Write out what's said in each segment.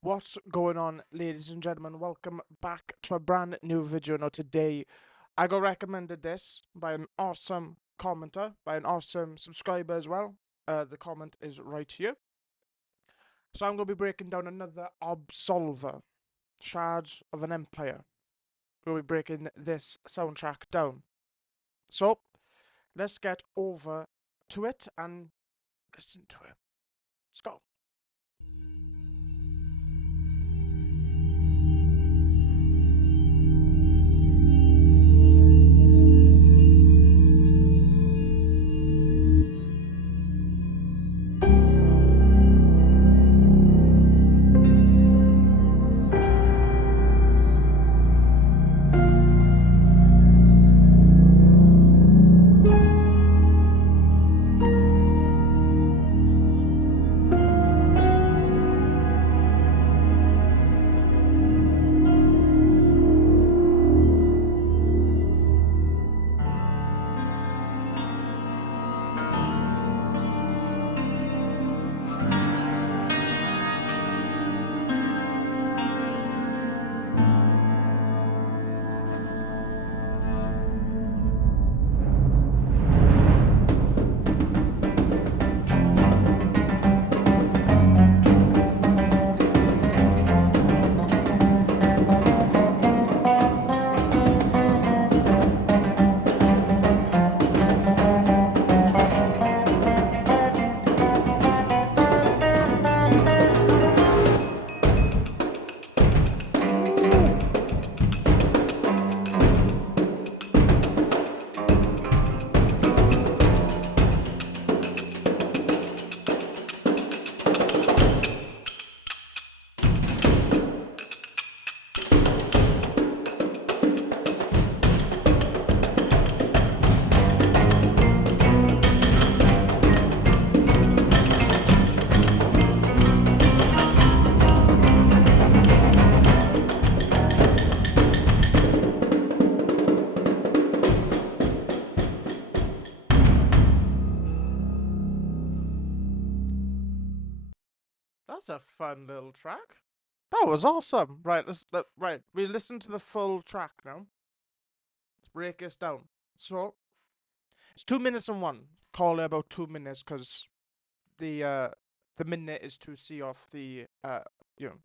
What's going on, ladies and gentlemen? Welcome back to a brand new video. Now, today I got recommended this by an awesome commenter, by an awesome subscriber as well. The comment is right here. So, I'm going to be breaking down another Absolver Shards of an Empire. We'll be breaking this soundtrack down. So, let's get over to it and listen to it. Let's go. That's a fun little track. That was awesome. Right, right. We listen to the full track now. Let's break this down. So it's 2 minutes and one. Call it about 2 minutes because the minute is to see off the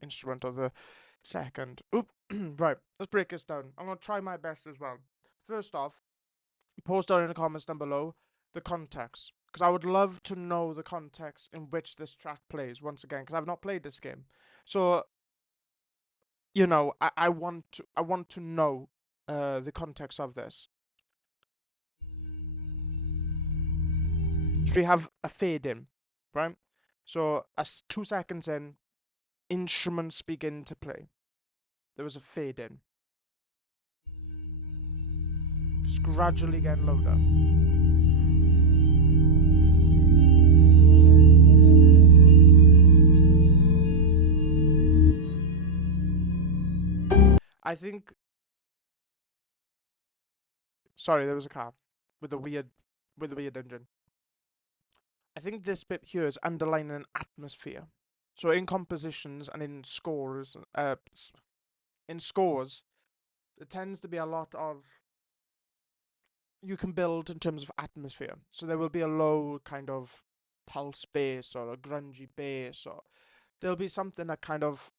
instrument of the second. Oop. Right. Let's break this down. I'm gonna try my best as well. First off, post down in the comments down below the context, because I would love to know the context in which this track plays once again, because I've not played this game. So I want to know the context of this. So we have a fade in, right? So as 2 seconds in, instruments begin to play. There was a fade in. Just gradually getting louder. I think. Sorry, there was a car with a weird engine. I think this bit here is underlining an atmosphere. So in compositions and in scores, there tends to be a lot of you can build in terms of atmosphere. So there will be a low kind of pulse bass or a grungy bass, or there'll be something that kind of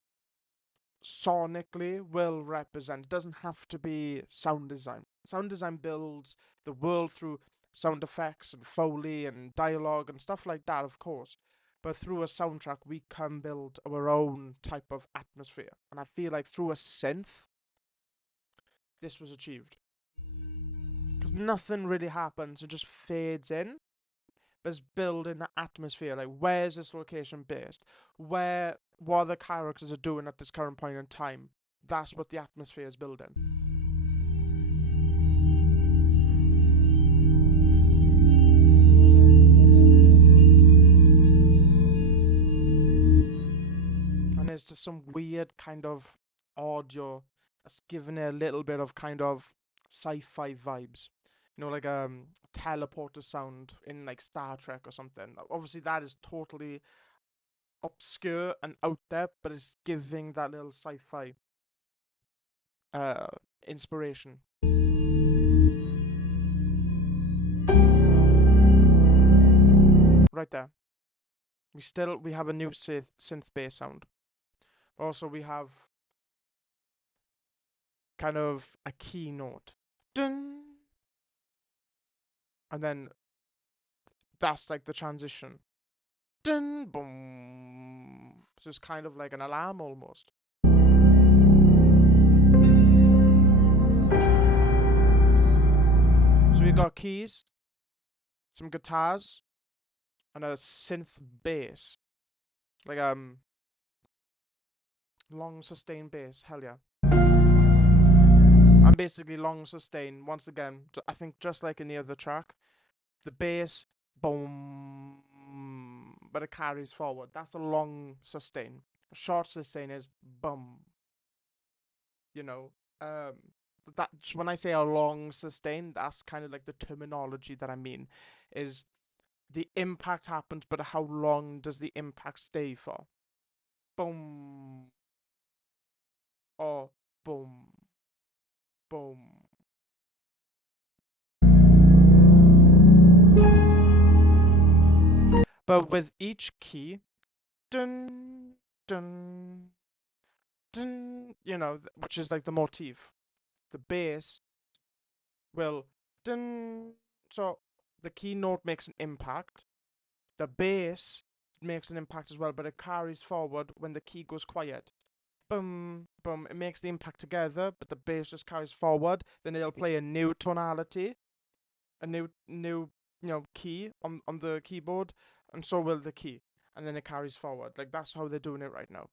sonically will represent. It doesn't have to be sound design. Sound design builds the world through sound effects and foley and dialogue and stuff like that, of course. But through a soundtrack, we can build our own type of atmosphere. And I feel like through a synth, this was achieved. Because nothing really happens, it just fades in. But it's building the atmosphere. Like, where's this location based? What the characters are doing at this current point in time? That's what the atmosphere is building. And there's just some weird kind of audio that's giving it a little bit of kind of sci-fi vibes. Like teleporter sound in like Star Trek or something. Obviously, that is totally obscure and out there, but it's giving that little sci-fi inspiration. Right there. We have a new synth bass sound. Also, we have kind of a key note. Dun! And then that's like the transition. Dun, boom. So it's kind of like an alarm almost. So we got keys, some guitars, and a synth bass. Like long sustained bass, hell yeah. And basically long sustain, once again, I think just like in the other track, the bass, boom, but it carries forward. That's a long sustain. A short sustain is bum. You know, that's when I say a long sustain, that's kind of like the terminology that I mean, is the impact happens, but how long does the impact stay for? Boom. Or boom. Boom. But with each key, dun, dun, dun, you know, which is like the motif, the bass will dun. So the key note makes an impact. The bass makes an impact as well, but it carries forward when the key goes quiet. Boom, boom. It makes the impact together, but the bass just carries forward. Then it'll play a new tonality, a new key on the keyboard, and so will the key, and then it carries forward. Like that's how they're doing it right now.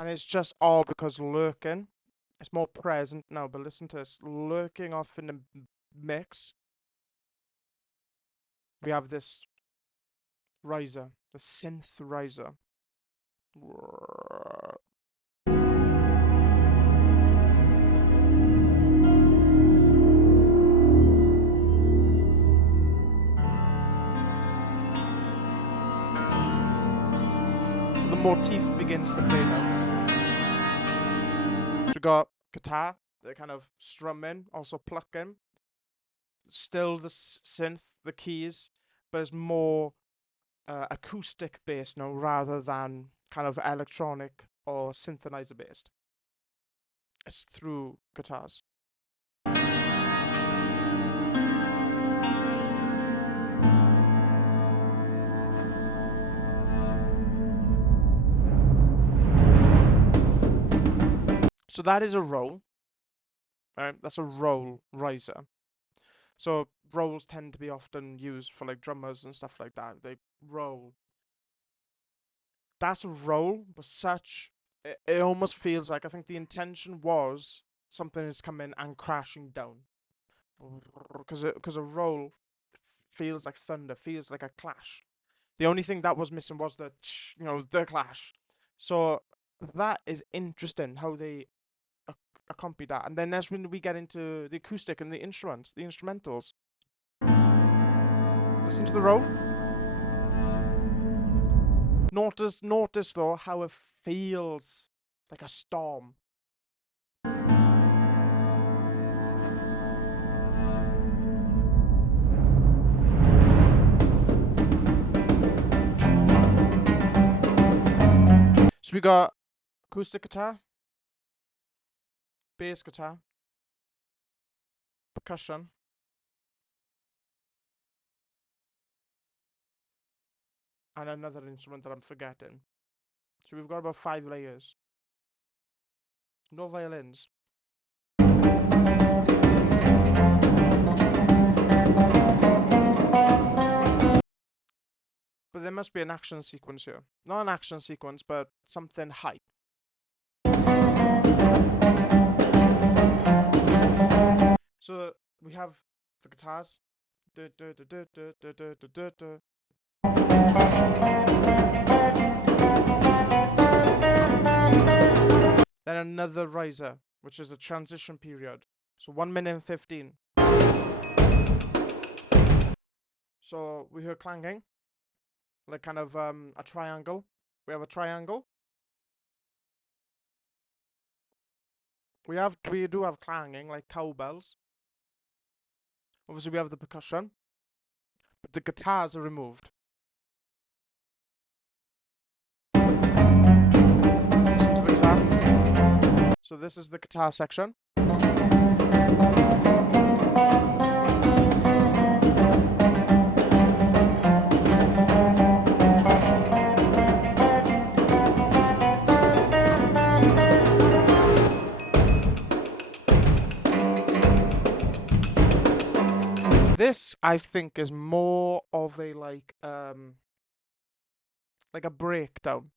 And it's just all because lurking. It's more present now, but listen to this. Lurking off in the mix. We have this riser, the synth riser. So the motif begins to play now. So we got guitar, they're kind of strumming, also plucking. Still the synth, the keys, but it's more acoustic based now rather than kind of electronic or synthesizer based. It's through guitars. So that is a roll. Right? That's a roll riser. So rolls tend to be often used for like drummers and stuff like that. They roll. That's a roll, but it almost feels like, I think the intention was something is coming and crashing down. Because a roll feels like thunder, feels like a clash. The only thing that was missing was the clash. So that is interesting how they accompany that. And then that's when we get into the acoustic and the instruments, the instrumentals. Listen to the roll. Notice though how it feels like a storm. So we got acoustic guitar, bass guitar, percussion, and another instrument that I'm forgetting. So we've got about 5 layers. No violins. But there must be an action sequence here. Not an action sequence, but something hype. So we have the guitars, Then another riser, which is the transition period. So 1 minute and 15. So we hear clanging, like kind of a triangle. We have a triangle. We do have clanging, like cowbells. Obviously we have the percussion, but the guitars are removed. Listen to the guitar. So this is the guitar section. This, I think, is more of a like a breakdown.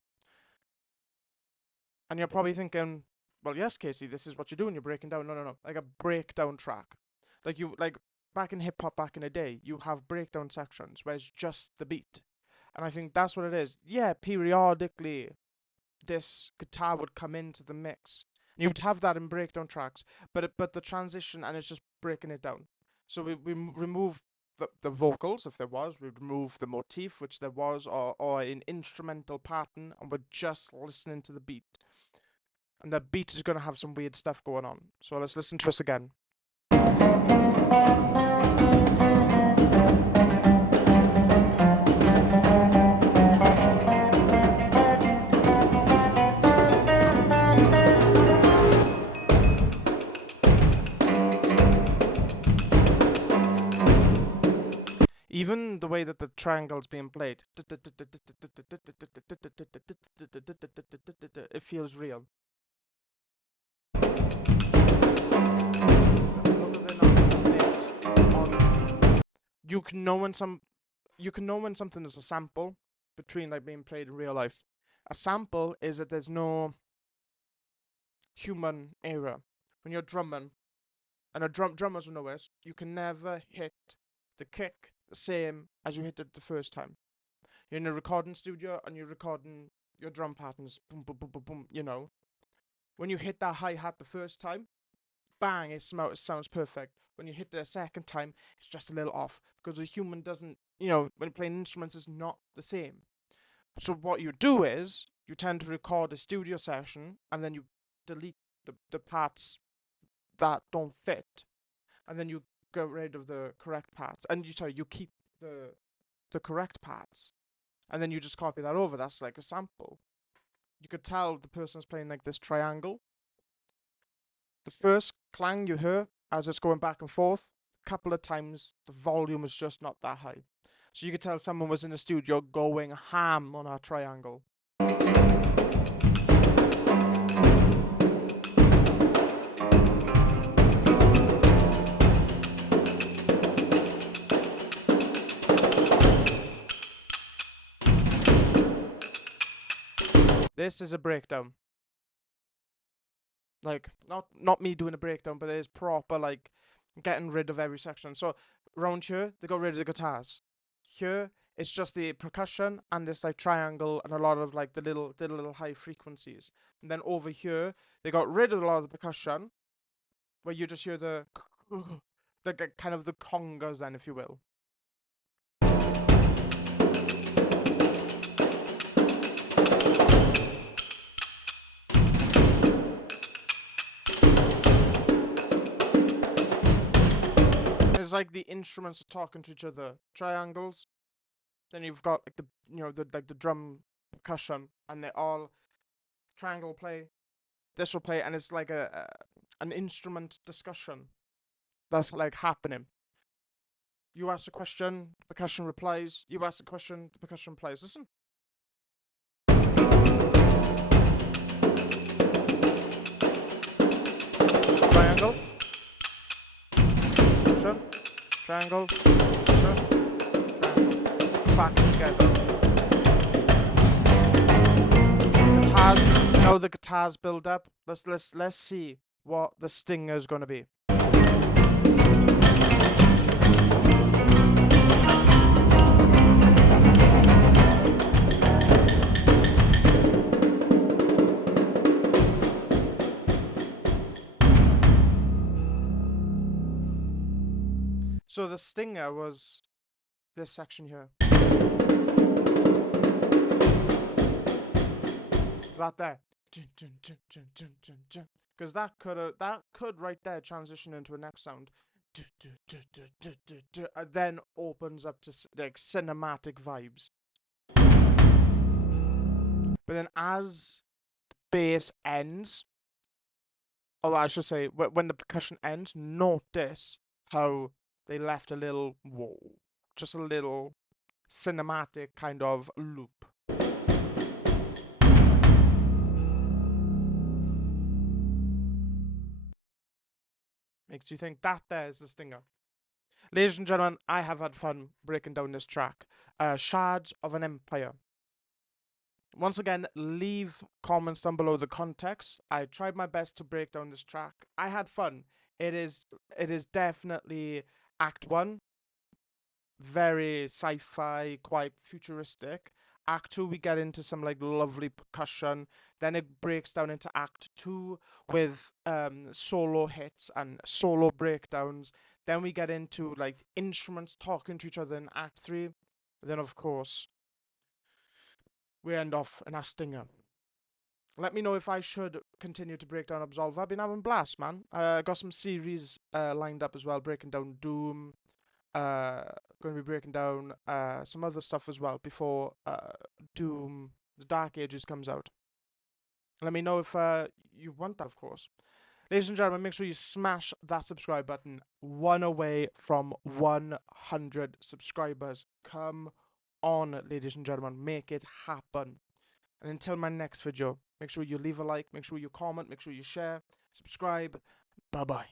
And you're probably thinking, well, yes, Casey, this is what you're doing. You're breaking down. No. Like a breakdown track. Like back in hip hop back in the day, you have breakdown sections where it's just the beat. And I think that's what it is. Yeah, periodically this guitar would come into the mix. And you would have that in breakdown tracks, but the transition, and it's just breaking it down. So we remove the vocals, if there was, we'd remove the motif, which there was, or an instrumental pattern, and we're just listening to the beat. And the beat is going to have some weird stuff going on. So let's listen to this again. Even the way that the triangle's being played, it feels real. You can know when something is a sample between like being played in real life. A sample is that there's no human error. When you're drumming, and drummers will know this, you can never hit the kick the same as you hit it the first time. You're in a recording studio and you're recording your drum patterns, boom, boom, boom, boom, boom, you know. When you hit that hi-hat the first time, bang, it sounds perfect. When you hit it a second time, it's just a little off, because a human doesn't, when playing instruments is not the same. So what you do is, you tend to record a studio session, and then you delete the parts that don't fit, and then you get rid of the correct parts, and you keep the correct parts, and then you just copy that over. That's like a sample. You could tell the person's playing like this triangle. The first clang you hear as it's going back and forth, a couple of times the volume is just not that high. So you could tell someone was in the studio going ham on our triangle. This is a breakdown. Like, not me doing a breakdown, but it is proper, like, getting rid of every section. So, around here, they got rid of the guitars. Here, it's just the percussion and this, like, triangle and a lot of, like, the little high frequencies. And then over here, they got rid of a lot of the percussion, where you just hear the kind of the congas then, if you will. It's like the instruments are talking to each other. Triangles. Then you've got like the drum percussion, and they all triangle play. This will play, and it's like an instrument discussion that's like happening. You ask a question, the percussion replies. You ask a question, the percussion replies. Listen. Triangle. Percussion. Triangle. Percussion. Triangle. Back together. Guitars. Now the guitars build up. Let's see what the stinger is going to be. So the stinger was this section here. That there. Because that could right there transition into a next sound. And then opens up to like cinematic vibes. But then as the bass ends, or I should say, when the percussion ends, notice how they left a little, whoa, just a little cinematic kind of loop. Makes you think that there's the stinger. Ladies and gentlemen, I have had fun breaking down this track. Shards of an Empire. Once again, leave comments down below the context. I tried my best to break down this track. I had fun. It is definitely Act 1. Very sci-fi, quite futuristic. Act 2, we get into some like lovely percussion. Then it breaks down into Act 2 with solo hits and solo breakdowns. Then we get into like instruments talking to each other in Act 3. Then of course we end off in a stinger. Let me know if I should continue to break down Absolver. I've been having a blast, man. Got some series lined up as well, breaking down Doom. Going to be breaking down some other stuff as well before Doom, The Dark Ages comes out. Let me know if you want that, of course. Ladies and gentlemen, make sure you smash that subscribe button. One away from 100 subscribers. Come on, ladies and gentlemen. Make it happen. And until my next video, make sure you leave a like, make sure you comment, make sure you share, subscribe. Bye-bye.